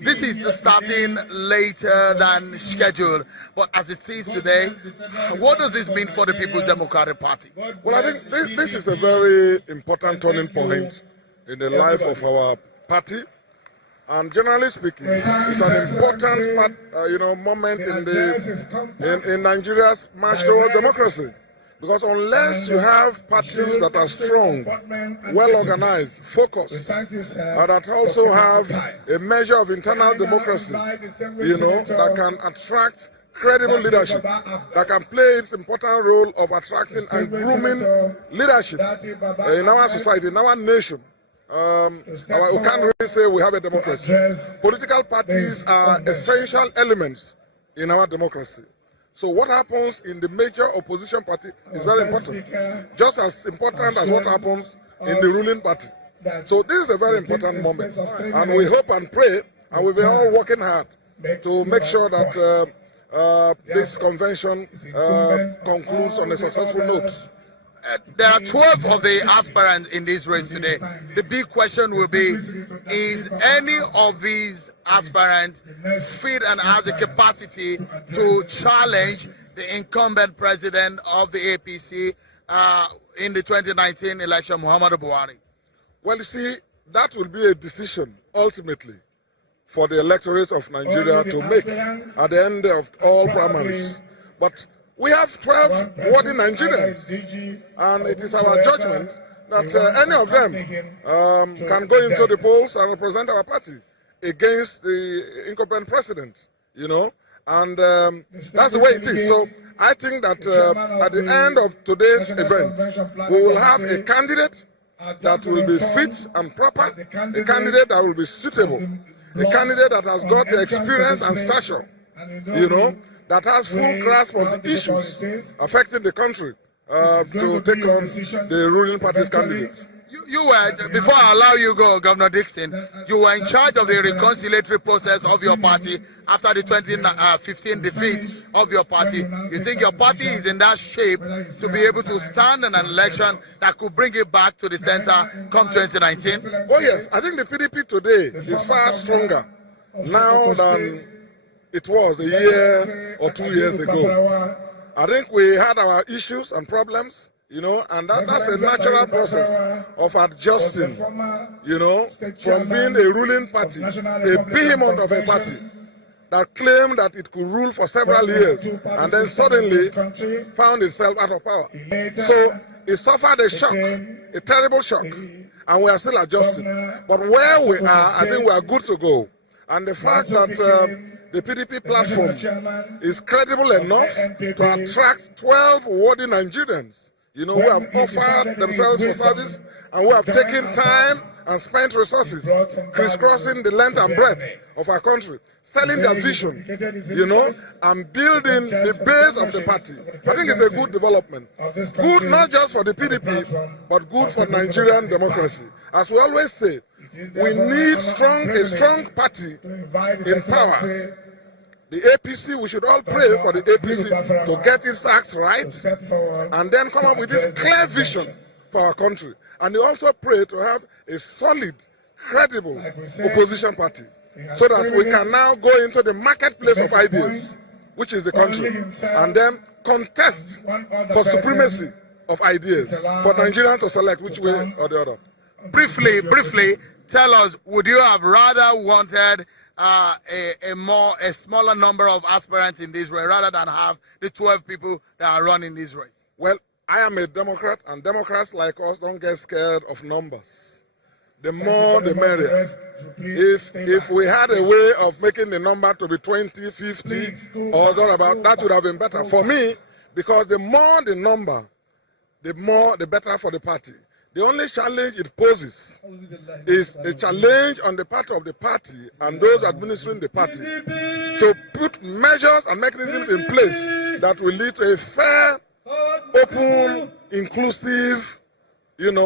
This is starting later than scheduled, but as it is today, what does this mean for the People's Democratic Party? Well, I think this is a very important turning point in the life of our party, and generally speaking, it's an important moment in Nigeria's march towards democracy. Because unless you have parties that are strong, well organized, focused, and that also have a measure of internal democracy, that can attract credible leadership, that can play its important role of attracting and grooming leadership in our society, in our nation. We can't really say we have a democracy. Political parties are essential elements in our democracy. So what happens in the major opposition party is very important, just as important as what happens in the ruling party. So this is a very important moment, and we hope and pray, and we'll be all working hard to make sure that this convention concludes on a successful note. There are 12 of the aspirants in this race today. The big question will be, is any of these aspirants fit and has the capacity to challenge the incumbent president of the APC in the 2019 election, Muhammadu Buhari? Well, you see, that will be a decision, ultimately, for the electorates of Nigeria to make at the end of all primaries. But we have 12 worthy Nigerians, and it is our judgment that any of them can go into the polls and represent our party against the incumbent president, and that's the way it is. So I think that at the end of today's event, we will have a candidate that will be fit and proper, a candidate that will be suitable, a candidate that has got the experience and stature, that has full grasp of the issues affecting the country to take on the ruling party's candidates. You were, before I allow you go, Governor Dickson, you were in charge of the reconciliatory process of your party after the 2015 defeat of your party. You think your party is in that shape to be able to stand in an election that could bring it back to the center come 2019? Oh yes, I think the PDP today is far stronger now than it was a year or 2 years ago. I think we had our issues and problems, and that's a natural process of adjusting, from being a ruling party, a behemoth of a party that claimed that it could rule for several years and then suddenly found itself out of power. So it suffered a shock, a terrible shock, and we are still adjusting. But where we are, I think we are good to go. And the fact that the PDP platform is credible enough to attract 12 worthy Nigerians, who have offered themselves for service and who have taken time and spent resources crisscrossing the length and breadth of our country, selling their vision, and building the base of the party. I think it's a good development. Good not just for the PDP, but good for Nigerian democracy. As we always say, we need a strong party in power. The APC, we should all pray for the APC to get its acts right and then come up with this clear vision for our country. And we also pray to have a solid, credible opposition party so that we can now go into the marketplace of ideas, which is the country, and then contest for supremacy of ideas for Nigerians to select which way or the other. Briefly, tell us, would you have rather wanted a smaller number of aspirants in this race rather than have the 12 people that are running this race? Well, I am a Democrat, and Democrats like us don't get scared of numbers. The more, the merrier. If we had a way of making the number to be 20, 50, or thereabout, that would have been better for me, because the more the number, the better for the party. The only challenge it poses is a challenge on the part of the party and those administering the party to put measures and mechanisms in place that will lead to a fair, open, inclusive,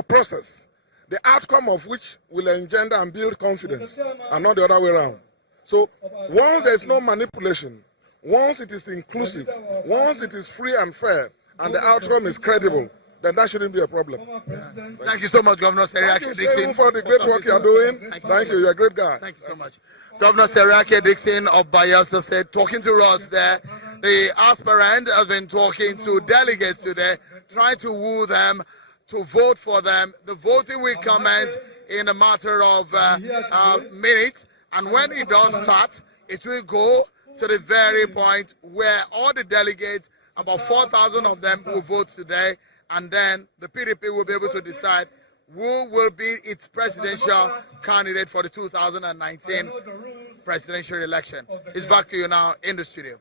process, the outcome of which will engender and build confidence and not the other way around. So once there is no manipulation, once it is inclusive, once it is free and fair, and the outcome is credible, then that shouldn't be a problem. Thank you so much, Governor Dickson. Thank you for the great work you are doing. Thank you. You're a great guy. Thank you so much. Governor Seriake Dickson of Bayelsa State talking to us there. The aspirant has been talking to delegates today, trying to woo them to vote for them. The voting will commence in a matter of minutes, and when it does start, it will go to the very point where all the delegates, about 4,000 of them, will vote today, and then the PDP will be able to decide who will be its presidential candidate for the 2019 presidential election. It's back to you now in the studio.